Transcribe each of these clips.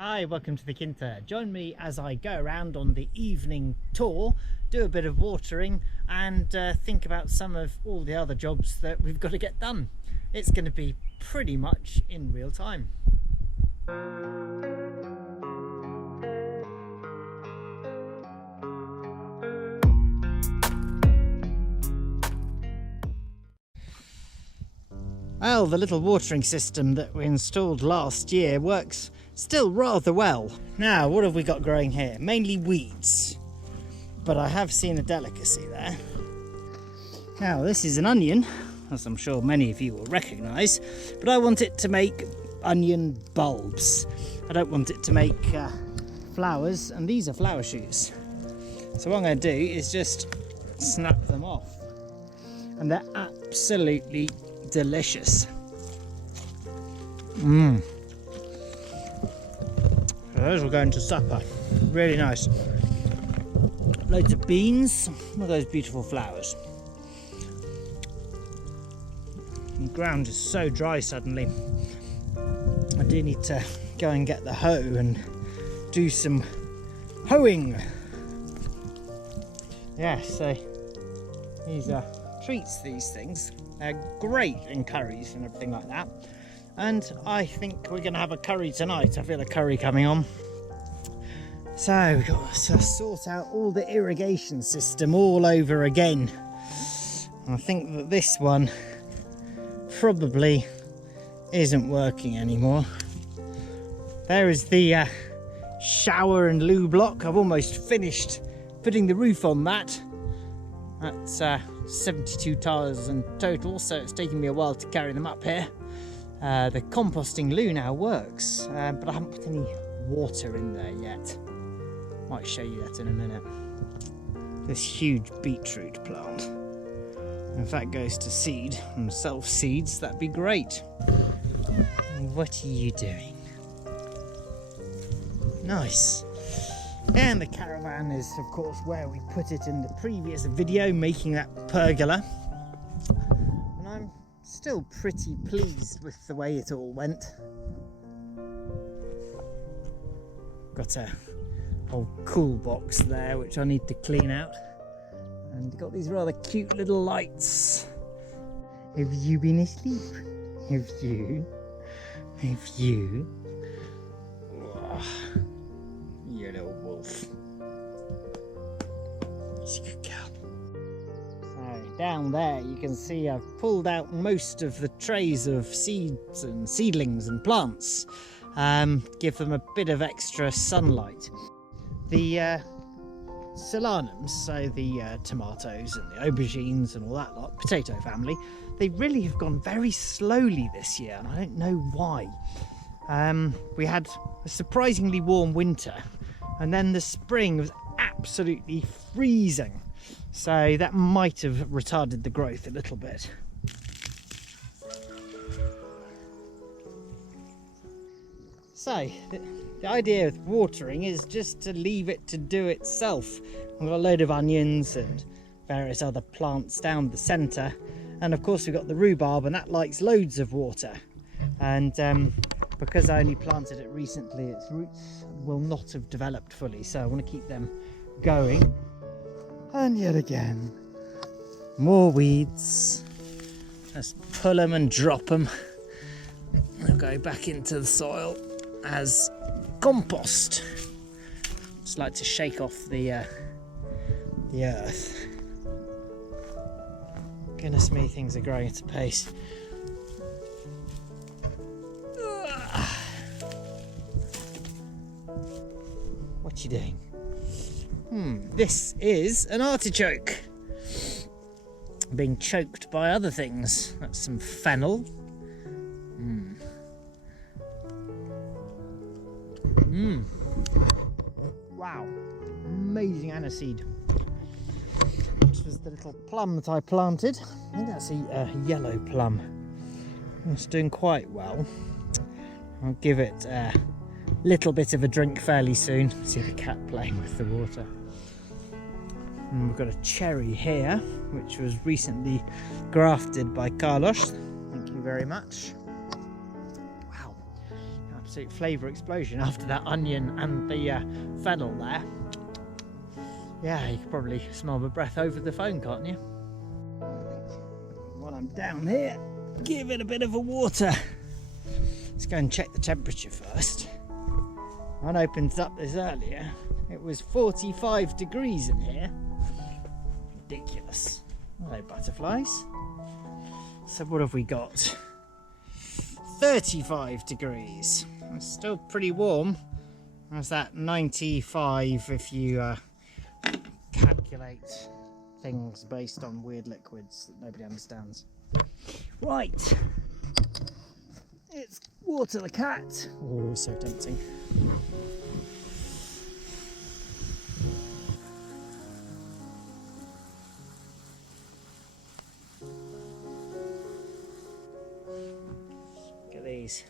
Hi, welcome to the Quinta. Join me as I go around on the evening tour, do a bit of watering and think about some of all the other jobs that we've got to get done. It's going to be pretty much in real time. Well, the little watering system that we installed last year works still rather well. Now, what have we got growing here? Mainly weeds, but I have seen a delicacy there. Now, this is an onion, as I'm sure many of you will recognise, but I want it to make onion bulbs. I don't want it to make flowers, and these are flower shoots. So what I'm going to do is just snap them off, and they're absolutely delicious. Those will go into supper. Really nice. Loads of beans. Look at those beautiful flowers. The ground is so dry suddenly. I do need to go and get the hoe and do some hoeing. Yeah, so these are treats, these things. They're great in curries and everything like that. And I think we're going to have a curry tonight. I feel a curry coming on. So we've got to sort out all the irrigation system all over again. I think that this one probably isn't working anymore. There is the shower and loo block. I've almost finished putting the roof on that. That's 72 tiles in total, so it's taking me a while to carry them up here. The composting loo now works, but I haven't put any water in there yet. Might show you that in a minute. This huge beetroot plant. If that goes to seed and self-seeds, that'd be great. What are you doing? Nice. And the caravan is, of course, where we put it in the previous video, making that pergola. And I'm still pretty pleased with the way it all went. Got a old cool box there, which I need to clean out. And got these rather cute little lights. Have you been asleep? Have you? Have you? Oh, you little wolf. She's a good girl. So down there you can see I've pulled out most of the trays of seeds and seedlings and plants. Give them a bit of extra sunlight. The solanums, so the tomatoes and the aubergines and all that lot, potato family, they really have gone very slowly this year, and I don't know why. We had a surprisingly warm winter, and then the spring was absolutely freezing, so that might have retarded the growth a little bit. So the idea with watering is just to leave it to do itself. We've got a load of onions and various other plants down the centre, and of course we've got the rhubarb, and that likes loads of water. And because I only planted it recently, its roots will not have developed fully, so I want to keep them going. And yet again, more weeds. Just pull them and drop them. They'll go back into the soil as compost. Just like to shake off the earth. Goodness me, things are growing at a pace. What you doing? This is an artichoke. Being choked by other things. That's some fennel. Wow, amazing aniseed. This was the little plum that I planted. I think that's a yellow plum. It's doing quite well. I'll give it a little bit of a drink fairly soon. See the cat playing with the water. And we've got a cherry here, which was recently grafted by Carlos. Thank you very much. Wow. Now absolute flavour explosion after that onion and the fennel there. Yeah, you can probably smell my breath over the phone, can't you? While I'm down here, give it a bit of a water. Let's go and check the temperature first. I opened up this earlier. It was 45 degrees in here. Ridiculous. Hello, butterflies. So what have we got? 35 degrees. It's still pretty warm. That's that 95 if you calculate things based on weird liquids that nobody understands. Right. It's water the cat. Oh, so tempting. Look at these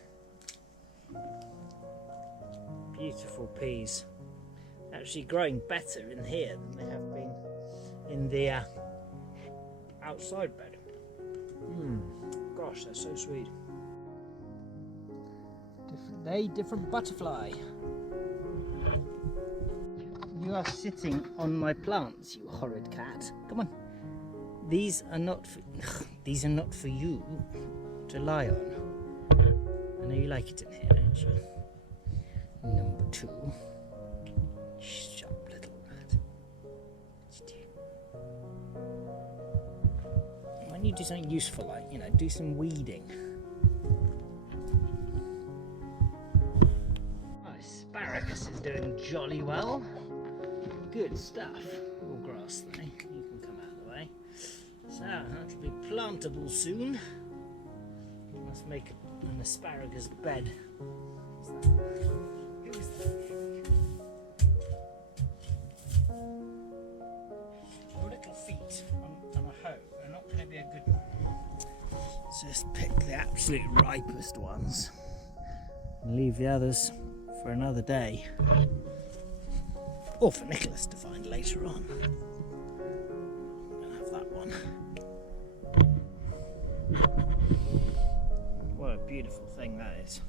beautiful peas. Actually growing better in here than they have been in the outside bed. Gosh, they're so sweet. Different day, different butterfly. You are sitting on my plants, you horrid cat. Come on. These are not for you to lie on. I know you like it in here, don't you? Number 2. Sharp little rat. Why don't you do something useful, like, you know, do some weeding? Oh, asparagus is doing jolly well. Good stuff. All grass though. You can come out of the way. So that should be plantable soon. Let's make an asparagus bed. Who's that? Your little feet on a hoe are not going to be a good one. Let's just pick the absolute ripest ones and leave the others for another day. Or for Nicholas to find later on. I'll have that one. What a beautiful thing that is.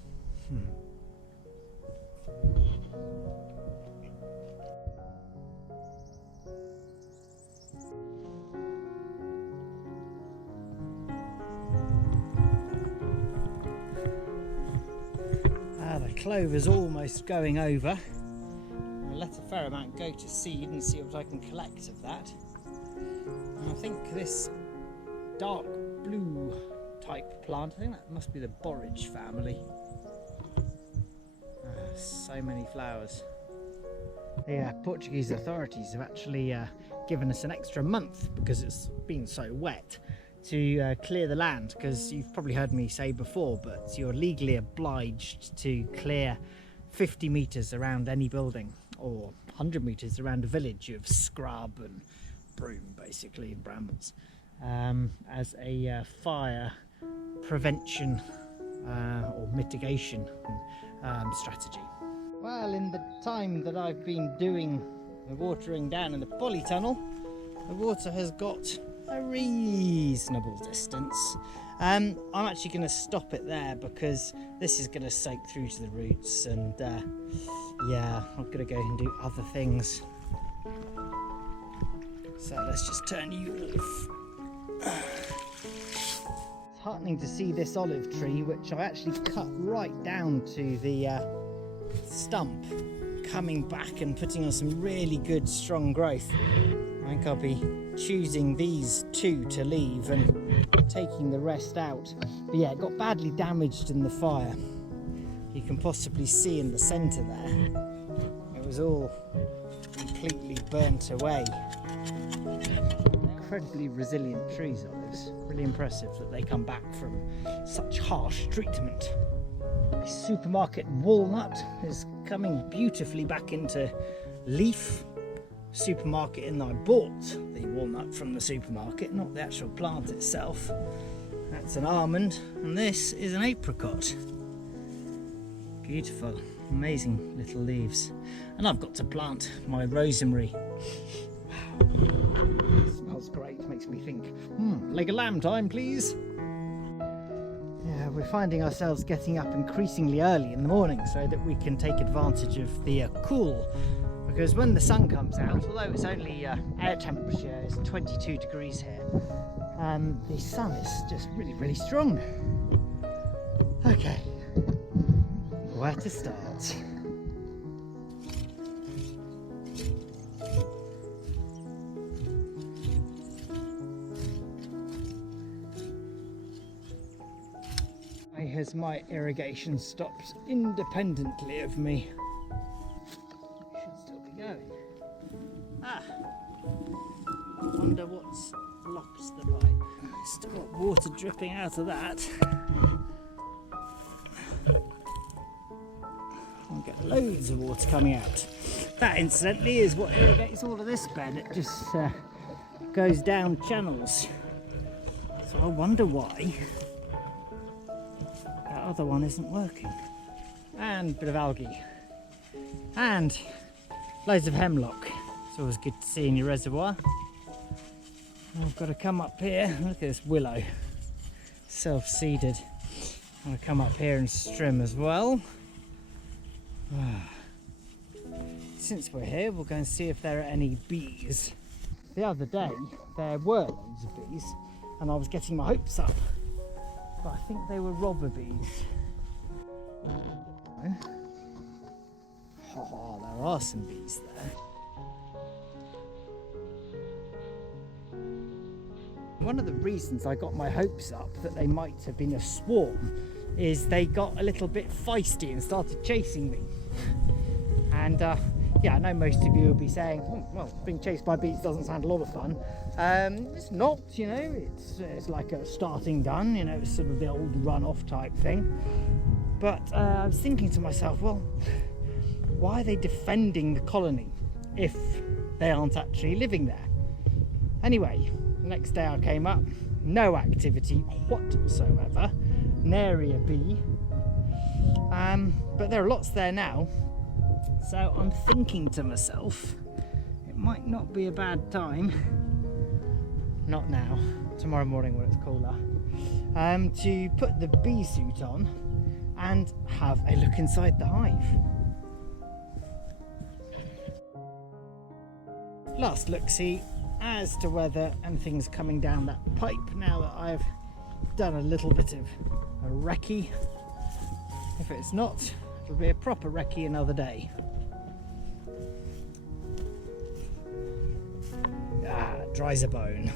The clover's almost going over. I'll let a fair amount go to seed and see what I can collect of that. And I think this dark blue type plant, I think that must be the borage family. So many flowers. The Portuguese authorities have actually given us an extra month because it's been so wet to clear the land, because you've probably heard me say before, but you're legally obliged to clear 50 metres around any building, or 100 metres around a village of scrub and broom basically and brambles, as a fire prevention or mitigation strategy. Well, in the time that I've been doing the watering down in the polytunnel, the water has got a reasonable distance. I'm actually going to stop it there because this is going to soak through to the roots, and yeah, I'm going to go and do other things. So let's just turn you off. It's heartening to see this olive tree, which I actually cut right down to the stump, coming back and putting on some really good strong growth. I think I'll be choosing these 2 to leave and taking the rest out. But yeah, it got badly damaged in the fire. You can possibly see in the centre there, it was all completely burnt away. Incredibly resilient trees, olives. Really impressive that they come back from such harsh treatment. The supermarket walnut is coming beautifully back into leaf. Supermarket in that I bought the walnut from the supermarket, not the actual plant itself. That's an almond, and this is an apricot. Beautiful, amazing little leaves. And I've got to plant my rosemary. Wow, it smells great, makes me think, leg of lamb time please. Yeah, we're finding ourselves getting up increasingly early in the morning so that we can take advantage of the cool. Because when the sun comes out, although it's only air temperature is 22 degrees here, the sun is just really, really strong. Okay, where to start? Why has my irrigation stopped independently of me? It should still be going. I wonder what's blocked the pipe. Still got water dripping out of that. I'll get loads of water coming out. That incidentally is what irrigates all of this bed. It just goes down channels. So I wonder why that other one isn't working. And a bit of algae. And loads of hemlock. It's always good to see in your reservoir. I've got to come up here. Look at this willow, self-seeded. I'm going to come up here and strim as well. Since we're here, we'll go and see if there are any bees. The other day there were loads of bees and I was getting my hopes up, but I think they were robber bees. Oh, there are some bees there. One of the reasons I got my hopes up that they might have been a swarm is they got a little bit feisty and started chasing me. And yeah, I know most of you will be saying, oh, well, being chased by bees doesn't sound a lot of fun. It's not, you know, it's like a starting gun, you know, it's sort of the old run-off type thing. But I was thinking to myself, well, why are they defending the colony if they aren't actually living there? Anyway, the next day I came up, no activity whatsoever, nary a bee. But there are lots there now, so I'm thinking to myself, it might not be a bad time, not now, tomorrow morning when it's cooler, to put the bee suit on and have a look inside the hive. Last look-see as to whether anything's coming down that pipe now that I've done a little bit of a recce. If it's not, it'll be a proper recce another day. Dry as a bone.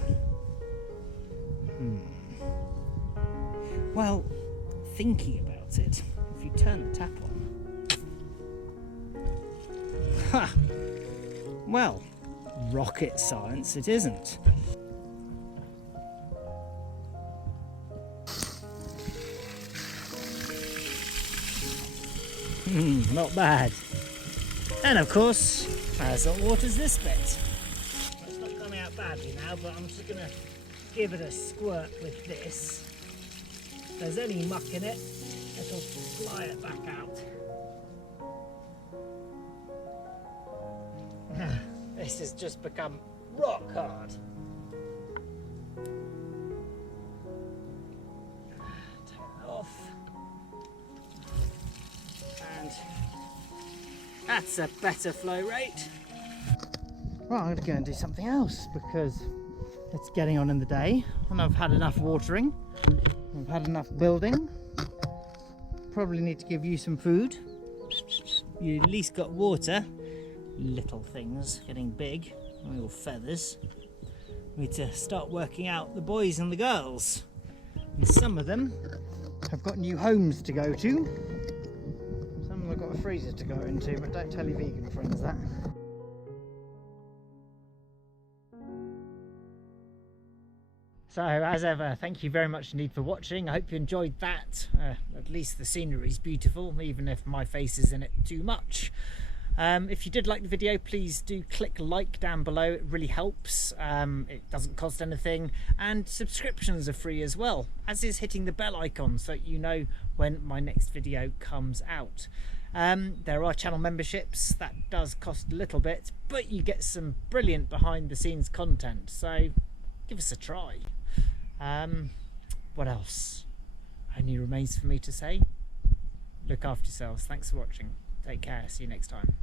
Well, thinking about it, if you turn the tap on, well, rocket science it isn't. Not bad. And of course, as hot water's this bit. It's not coming out badly now, but I'm just gonna give it a squirt with this. If there's any muck in it, it'll fly it back out. This has just become rock hard. Take it off. And that's a better flow rate. Right, I'm going to go and do something else because it's getting on in the day and I've had enough watering. I've had enough building. Probably need to give you some food. You at least got water. Little things getting big, little feathers. We need to start working out the boys and the girls. And some of them have got new homes to go to. Some of them have got a freezer to go into, but don't tell your vegan friends that. So, as ever, thank you very much indeed for watching. I hope you enjoyed that. At least the scenery is beautiful, even if my face is in it too much. If you did like the video, please do click like down below. It really helps. It doesn't cost anything, and subscriptions are free as well, as is hitting the bell icon so you know when my next video comes out. There are channel memberships. That does cost a little bit, but you get some brilliant behind the scenes content, so give us a try. What else? only remains for me to say, look after yourselves. Thanks for watching. Take care. See you next time.